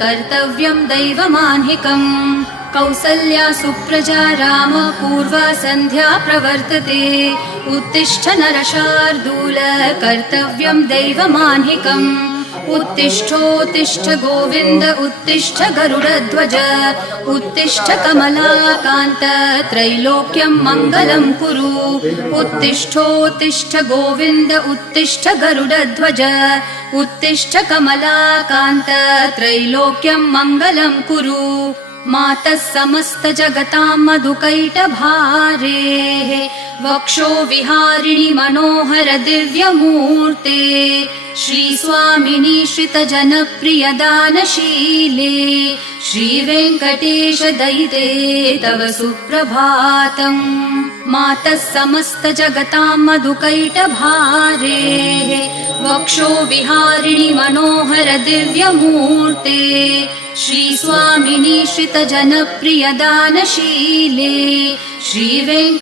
कर्तव्यं दैवमान्हिकम् कौसल्या सुप्रजा राम पूर्वा सन्ध्या प्रवर्तते उत्तिष्ठ नरशार्दूल कर्तव्यं दैवमान्हिकम् उत्तिष्ठोत्तिष्ठ गोविन्द उत्तिष्ठ गरुडध्वज उत्तिष्ठ कमलाकान्त त्रैलोक्यं मङ्गलं कुरु उत्तिष्ठोत्तिष्ठ गोविन्द उत्तिष्ठ गरुडध्वज उत्तिष्ठ कमलाकान्त त्रैलोक्यं मङ्गलं कुरु मातः समस्त जगतां मधुकैटभारेः वक्षो विहारिणि मनोहर दिव्यमूर्ते श्रीस्वामिनि श्रितजनप्रिय दानशीले श्रीवेङ्कटेश दयिते तव सुप्रभातम् मातः समस्त जगतां मधुकैटभारेः वक्षो विहारिणि मनोहर दिव्यमूर्ते श्रीस्वामिनि श्रितजनप्रिय दानशीले श्रीवेङ्कटेश